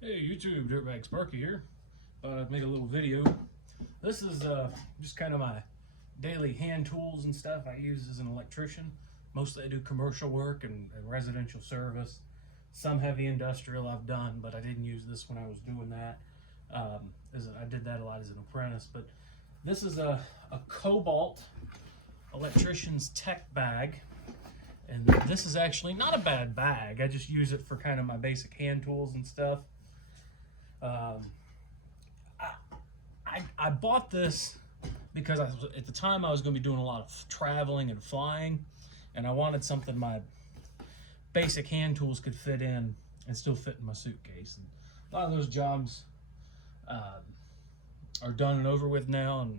Hey YouTube, Dirtbag Sparky here. Thought I'd make a little video. This is just kind of my daily hand tools and stuff I use as an electrician. Mostly I do commercial work and residential service. Some heavy industrial I've done, but I didn't use this when I was doing that. I did that a lot as an apprentice. But this is a Kobalt Electricians tech bag. And this is actually not a bad bag. I just use it for kind of my basic hand tools and stuff. I bought this because at the time I was going to be doing a lot of traveling and flying, and I wanted something my basic hand tools could fit in and still fit in my suitcase. And a lot of those jobs are done and over with now,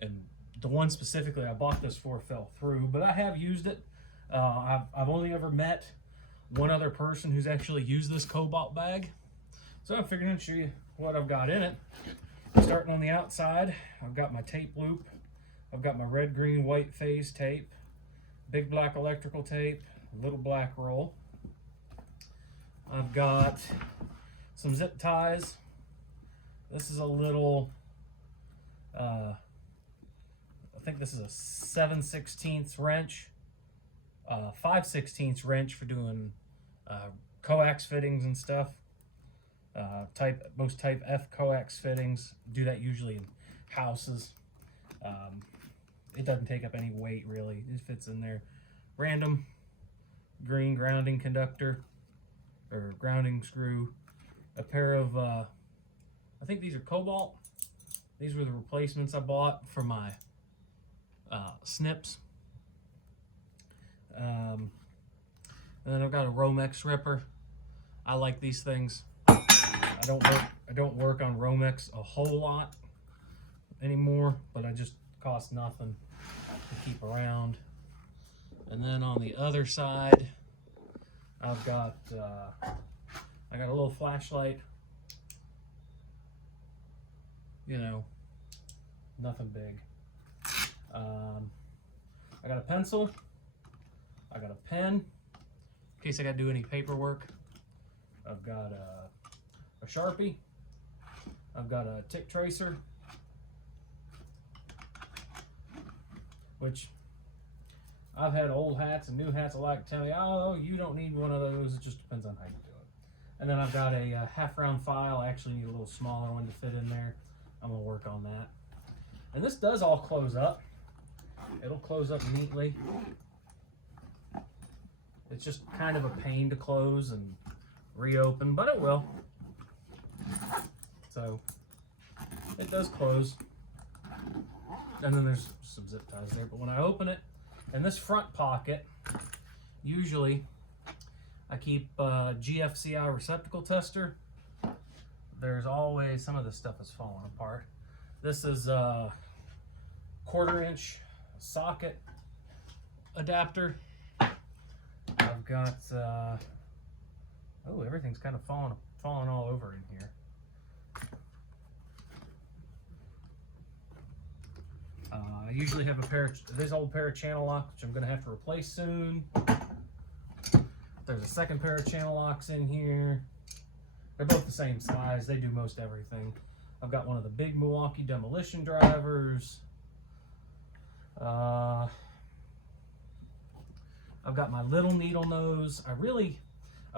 and the one specifically I bought this for fell through, but I have used it. I've only ever met one other person who's actually used this Kobalt bag, so I figured I'd show you what I've got in it. Starting on the outside, I've got my tape loop, I've got my red, green, white phase tape, big black electrical tape, a little black roll. I've got some zip ties. This is a little, I think this is a 7/16 wrench. 5/16 wrench for doing coax fittings and stuff. Most type F coax fittings. Do that usually in houses. It doesn't take up any weight really. It fits in there. Random green grounding conductor or grounding screw. A pair of I think these are Kobalt. These were the replacements I bought for my snips. And then I've got a Romex ripper. I like these things. I don't work on Romex a whole lot anymore, but it just costs nothing to keep around. And then on the other side, I've got I got a little flashlight. You know, nothing big. I got a pencil. I got a pen, in case I got to do any paperwork. I've got a Sharpie. I've got a tick tracer, which I've had old hats and new hats alike tell me, oh, you don't need one of those. It just depends on how you do it. And then I've got a half round file. I actually need a little smaller one to fit in there. I'm going to work on that. And this does all close up. It'll close up neatly. It's just kind of a pain to close and reopen, but it will. So it does close. And then there's some zip ties there. But when I open it, in this front pocket, usually I keep a GFCI receptacle tester. There's always, some of this stuff is falling apart. This is a 1/4 inch socket adapter. I've got, oh, everything's kind of falling all over in here. I usually have this old pair of channel locks, which I'm going to have to replace soon. There's a second pair of channel locks in here. They're both the same size. They do most everything. I've got one of the big Milwaukee demolition drivers. I've got my little needle nose. I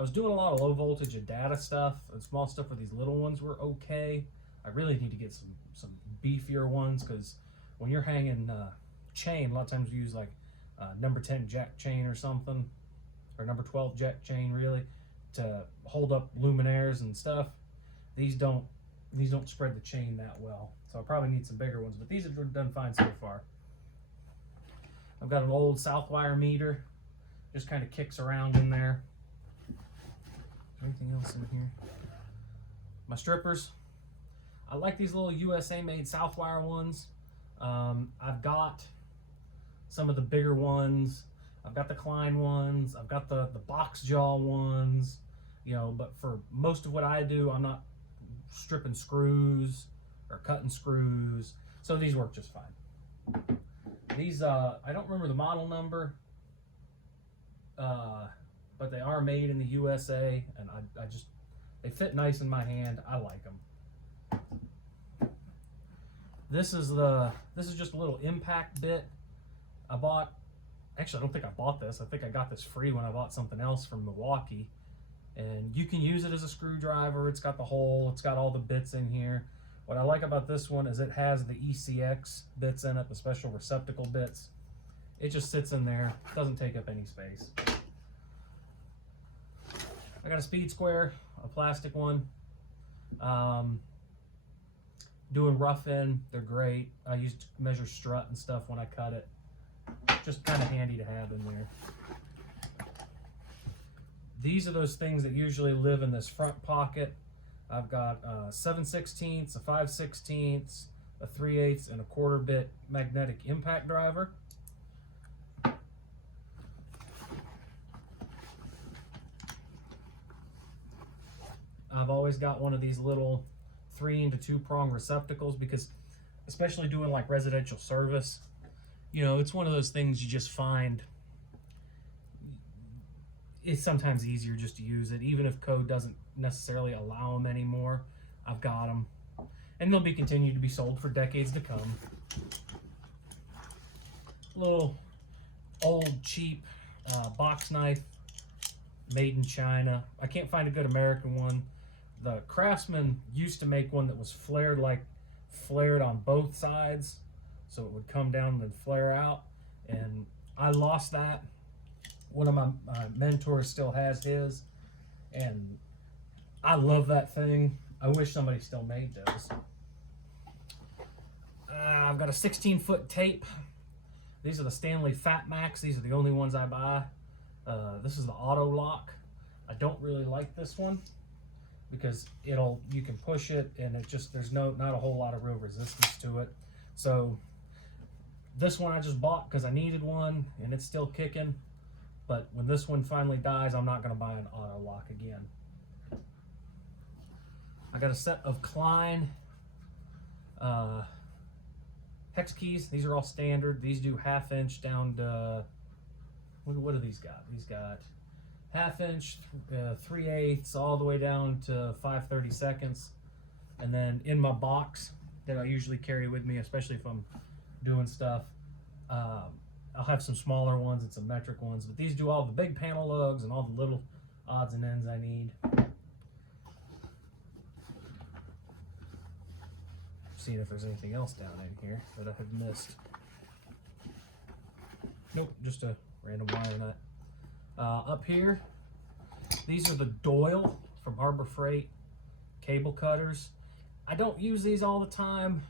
was doing a lot of low voltage and data stuff and small stuff where these little ones were okay. I really need to get some beefier ones, because when you're hanging chain, a lot of times you use like number 10 jack chain or something, or number 12 jack chain really, to hold up luminaires and stuff. These don't spread the chain that well, so I probably need some bigger ones, but these have done fine so far. I've got an old Southwire meter, just kind of kicks around in there. Anything else in here? My strippers. I like these little USA made Southwire ones. I've got some of the bigger ones. I've got the Klein ones. I've got the box jaw ones. You know, but for most of what I do, I'm not stripping screws or cutting screws, so these work just fine. These I don't remember the model number, but they are made in the USA, and They fit nice in my hand. I like them. This is just a little impact bit I bought. Actually, I don't think I bought this. I think I got this free when I bought something else from Milwaukee. And you can use it as a screwdriver. It's got the hole. It's got all the bits in here. What I like about this one is it has the ECX bits in it, the special receptacle bits. It just sits in there. Doesn't take up any space. I got a speed square, a plastic one. Doing rough in, they're great. I used to measure strut and stuff when I cut it. Just kind of handy to have in there. These are those things that usually live in this front pocket. I've got 7/16, a 5/16, a 3/8, and a 1/4 bit magnetic impact driver. I've always got one of these little 3 into 2 prong receptacles because, especially doing like residential service, you know, it's one of those things you just find it's sometimes easier just to use it, even if code doesn't necessarily allow them anymore. I've got them, and they'll be continued to be sold for decades to come. Little old cheap box knife, made in China. I can't find a good American one. The Craftsman used to make one that was flared on both sides, so it would come down and then flare out, and I lost that. One of my mentors still has his, and I love that thing. I wish somebody still made those. I've got a 16-foot tape. These are the Stanley Fat Max. These are the only ones I buy. This is the auto lock. I don't really like this one because you can push it and there's not a whole lot of real resistance to it. So this one I just bought because I needed one and it's still kicking. But when this one finally dies, I'm not going to buy an auto lock again. I got a set of Klein hex keys. These are all standard. These do 1/2 inch down to, what do these got? These got 1/2 inch, 3/8, all the way down to 5/32. And then in my box that I usually carry with me, especially if I'm doing stuff, I'll have some smaller ones and some metric ones, but these do all the big panel lugs and all the little odds and ends I need. Seeing if there's anything else down in here that I have missed. Nope, just a random wire nut. Up here, these are the Doyle from Harbor Freight cable cutters. I don't use these all the time,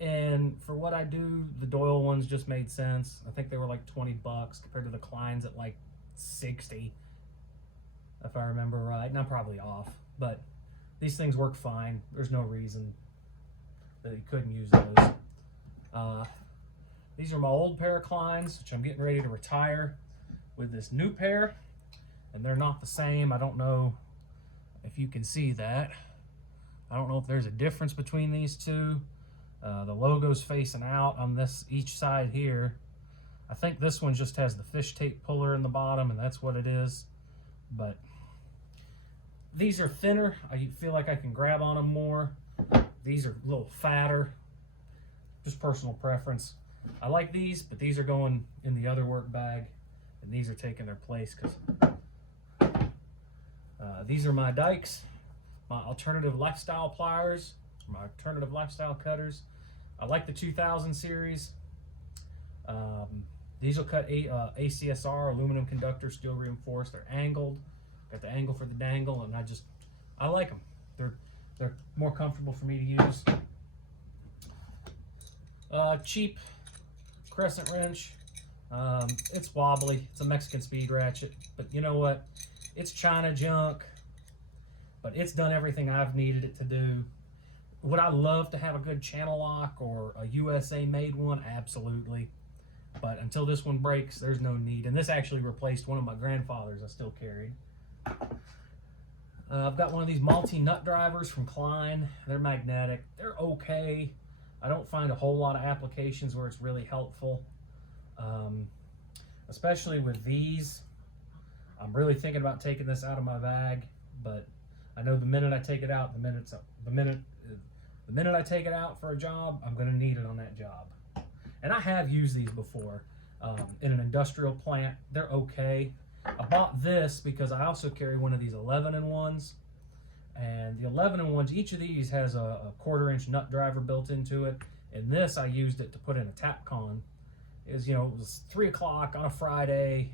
and for what I do, the Doyle ones just made sense. I think they were like 20 bucks compared to the Kleins at like 60, if I remember right, and I'm probably off, but these things work fine. There's no reason that you couldn't use those. These are my old pair of Kleins, which I'm getting ready to retire with this new pair, and they're not the same. I don't know if you can see that. I don't know if there's a difference between these two. The logo's facing out on each side here. I think this one just has the fish tape puller in the bottom, and that's what it is. But these are thinner. I feel like I can grab on them more. These are a little fatter. Just personal preference. I like these, but these are going in the other work bag, and these are taking their place because these are my dikes, my alternative lifestyle pliers, my alternative lifestyle cutters. I like the 2000 series. These will cut ACSR, aluminum conductor, steel reinforced. They're angled. Got the angle for the dangle, and I like them. They're more comfortable for me to use. Cheap crescent wrench. It's wobbly. It's a Mexican speed ratchet, but you know what? It's China junk, but it's done everything I've needed it to do. Would I love to have a good channel lock or a USA made one? Absolutely. But until this one breaks, there's no need. And this actually replaced one of my grandfather's I still carried. I've got one of these multi-nut drivers from Klein. They're magnetic. They're okay. I don't find a whole lot of applications where it's really helpful. Especially with these. I'm really thinking about taking this out of my bag, but I know the minute I take it out, the minute I take it out for a job, I'm going to need it on that job. And I have used these before in an industrial plant. They're okay. I bought this because I also carry one of these 11-in-1s. And the 11-in-1s, each of these has a 1/4-inch nut driver built into it. And this, I used it to put in a TAPCon. It was 3 o'clock on a Friday.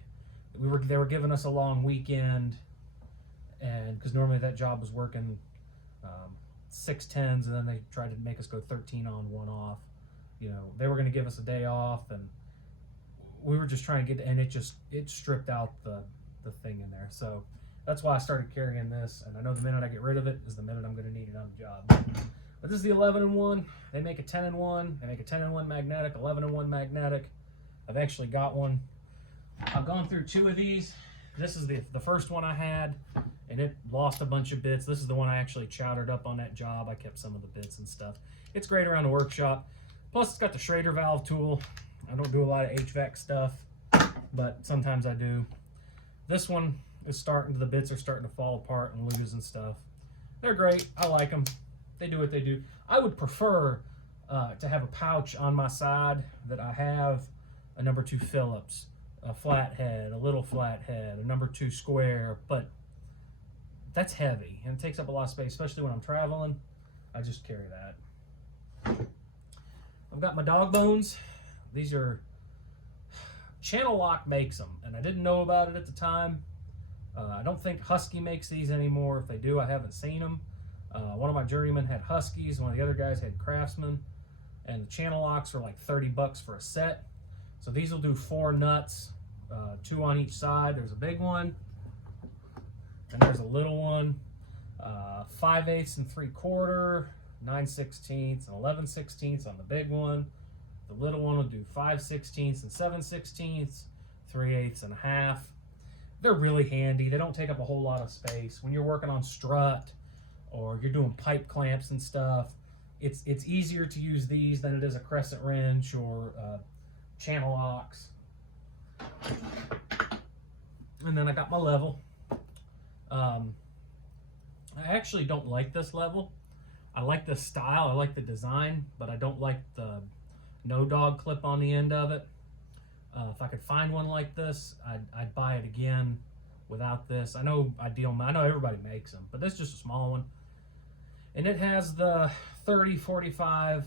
They were giving us a long weekend, and because normally that job was working 6 10s, and then they tried to make us go 13 on, 1 off. They were going to give us a day off, and we were just trying to get, and it stripped out the thing in there. So that's why I started carrying this, and I know the minute I get rid of it is the minute I'm going to need it on the job. But this is the 11-in-1. They make a 10-in-1. They make a 10-in-1 magnetic, 11-in-1 magnetic. I've actually got one. I've gone through 2 of these. This is the first one I had, and it lost a bunch of bits. This is the one I actually chowdered up on that job. I kept some of the bits and stuff. It's great around the workshop. Plus, it's got the Schrader valve tool. I don't do a lot of HVAC stuff, but sometimes I do. This one is the bits are starting to fall apart and lose and stuff. They're great. I like them. They do what they do. I would prefer to have a pouch on my side that I have a number 2 Phillips, a flathead, a little flathead, a number 2 square, but that's heavy and it takes up a lot of space, especially when I'm traveling. I just carry that. I've got my dog bones. These are, Channel Lock makes them, and I didn't know about it at the time. I don't think Husky makes these anymore. If they do, I haven't seen them. One of my journeymen had Huskies, one of the other guys had Craftsman, and the Channel Locks are like 30 bucks for a set. So these will do 4 nuts, 2 on each side. There's a big one, and there's a little one, 5/8 and 3/4, 9/16, and 11/16 on the big one. The little one will do 5/16 and 7/16, 3/8 and a half. They're really handy. They don't take up a whole lot of space. When you're working on strut or you're doing pipe clamps and stuff, it's easier to use these than it is a crescent wrench or Channel Locks. And then I got my level. I actually don't like this level. I like the style, I like the design, but I don't like the no dog clip on the end of it. If I could find one like this, I'd buy it again without this. I know everybody makes them, but this is just a small one. And it has the 30, 45,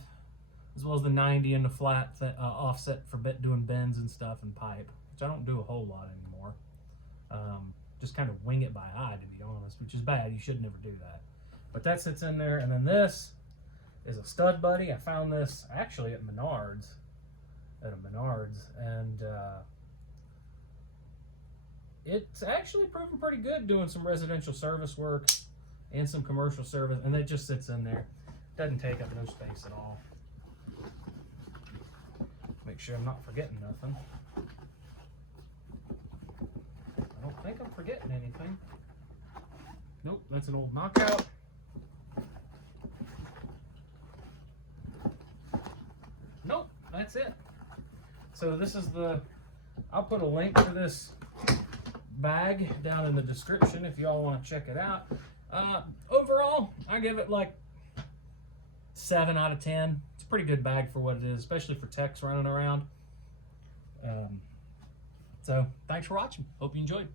as well as the 90 and the flat offset for doing bends and stuff and pipe, which I don't do a whole lot anymore. Just kind of wing it by eye, to be honest, which is bad. You should never do that. But that sits in there. And then this is a stud buddy. I found this actually at Menards. And it's actually proven pretty good doing some residential service work and some commercial service, and it just sits in there. Doesn't take up no space at all. Make sure I'm not forgetting nothing. I don't think I'm forgetting anything. Nope, that's an old knockout. Nope, that's it. So this is I'll put a link to this bag down in the description if y'all want to check it out. Overall, I give it like 7 out of 10. It's a pretty good bag for what it is, especially for techs running around. So thanks for watching. Hope you enjoyed.